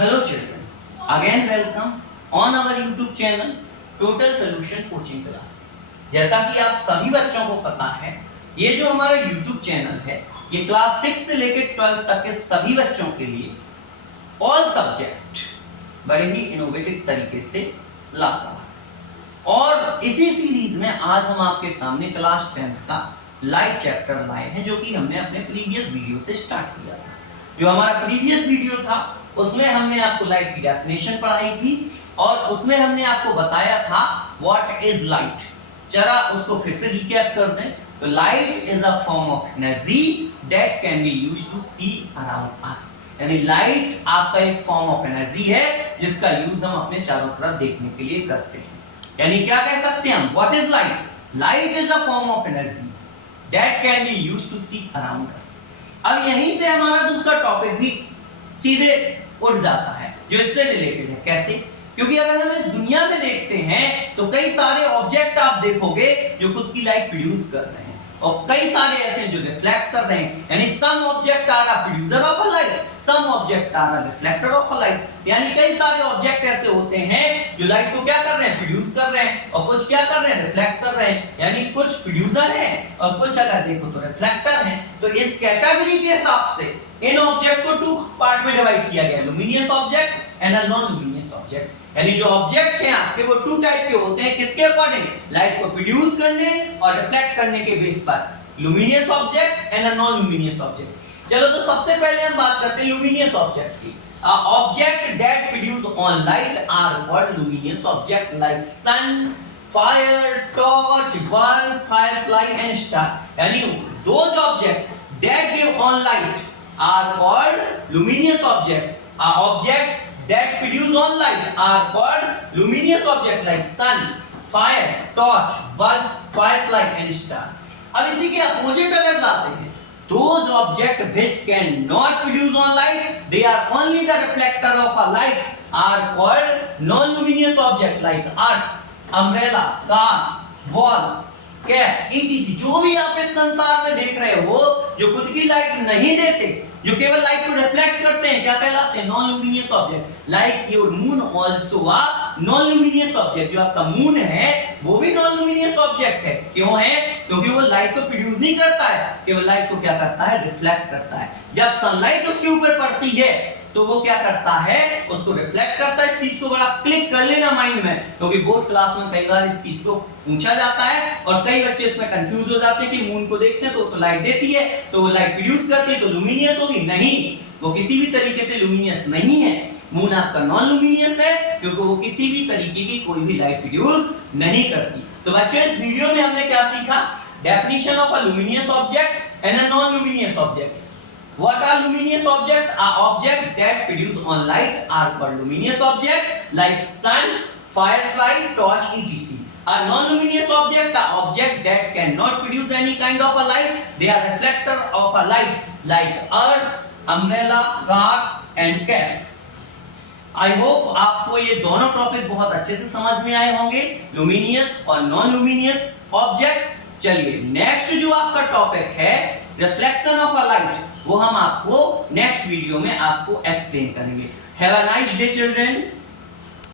Hello children, again welcome on our YouTube channel Total Solution Coaching Classes। जैसा कि आप सभी बच्चों को पता है, ये जो हमारा YouTube चैनल है ये क्लास 6 से लेकर 12 तक के सभी बच्चों के लिए ऑल सब्जेक्ट बड़े ही इनोवेटिव तरीके से लाता है। और इसी सीरीज में आज हम आपके सामने क्लास 10 का लाइव चैप्टर लाए हैं, जो कि हमने अपने प्रीवियस वीडियो से स्टार्ट किया था। जो हमारा प्रीवियस वीडियो था उसमें हमने आपको लाइट की डेफिनेशन पढ़ाई थी और उसमें हमने आपको बताया था व्हाट इज लाइट। जरा उसको फिर से रिकैप कर दें तो light is a form of energy that can be used to see around us. यानी लाइट आपका एक फॉर्म ऑफ एनर्जी है जिसका यूज हम अपने चारों तरफ देखने के लिए करते हैं। यानी क्या कह सकते हैं हम, what is light? Light is a form of energy that can be used to see around us. अब यहीं से हमारा दूसरा टॉपिक भी सीधे उठ जाता है जो इससे रिलेटेड है। कैसे? क्योंकि अगर हम इस दुनिया में देखते हैं तो कई सारे ऑब्जेक्ट आप देखोगे जो खुद की लाइट प्रोड्यूस कर रहे हैं और कई सारे ऐसे जो रिफ्लेक्ट कर रहे हैं। यानी some object are a producer of a light, some object are a reflector of a light. यानी कई सारे ऑब्जेक्ट ऐसे होते हैं जो लाइट को क्या कर रहे हैं, प्रोड्यूस कर रहे हैं, और कुछ क्या कर रहे हैं, रिफ्लेक्ट कर रहे हैं। यानी कुछ प्रोड्यूसर है और कुछ अगर देखो तो रिफ्लेक्टर है। तो इस कैटेगरी के हिसाब से इन ऑब्जेक्ट को टू पार्ट में डिवाइड किया गया, luminous object and non luminous object. यानी जो ऑब्जेक्ट हैं आपके वो टू टाइप के होते हैं, किसके अकॉर्डिंग? लाइट को प्रोड्यूस करने और रिफ्लेक्ट करने के बेस पर, luminous object and non luminous object. चलो तो सबसे पहले हम बात करते हैं लुमिनियस ऑब्जेक्ट की। Object that produce on light are called luminous object like sun, fire, torch, bulb, firefly and star. यानी those object that give on light are called luminous object. Object that produce on light are called luminous object like sun, fire, torch, bulb, firefly and star. अब इसी के opposite अगर जाते हैं, those object which can not produce on light, they are only the reflector of a light, are called non-luminous object like earth, umbrella, car, wall, cap, etc. जो भी आप इस संसार में देख रहे हो जो खुद की लाइट नहीं देते, जो केवल लाइट को रिफ्लेक्ट करते हैं, क्या कहलाते हैं? Non luminous object. Like your moon also a non luminous object. जो आपका मून है वो भी नॉन लुमिनियस ऑब्जेक्ट है। क्यों है? क्योंकि वो लाइट को प्रोड्यूस नहीं करता है, केवल लाइट को क्या करता है, रिफ्लेक्ट करता है। जब सनलाइट उसके ऊपर पड़ती है तो वो क्या करता है, उसको रिफ्लेक्ट करता है। इस चीज को बड़ा क्लिक कर लेना माइंड में, क्योंकि बोर्ड क्लास में कई बार इस चीज को पूछा जाता है और कई बच्चे इसमें कंफ्यूज हो जाते हैं कि मून को देखते हैं तो लाइट देती है, तो वो लाइट प्रोड्यूस करती है तो लुमिनियस होगी। नहीं, वो किसी भी तरीके से लुमिनियस नहीं है। मून आपका नॉन लुमिनियस है क्योंकि वो किसी भी तरीके की कोई भी लाइट प्रोड्यूस नहीं करती। तो बच्चों इस वीडियो में हमने क्या सीखा? Definition of a luminous object and a non luminous object. What are luminous object? Are object that produce on light are called luminous object like sun, firefly, torch, etc. A non-luminous object are object that cannot produce any kind of a light. They are reflector of a light like earth, umbrella, car and cat. I hope आपको ये दोनों topic बहुत अच्छे से समझ में आए होंगे, लुमिनियस और नॉन लुमिनियस ऑब्जेक्ट। चलिए नेक्स्ट जो आपका टॉपिक है रिफ्लेक्शन ऑफ अ लाइट, वो हम आपको नेक्स्ट वीडियो में आपको एक्सप्लेन करेंगे। Have a nice day children.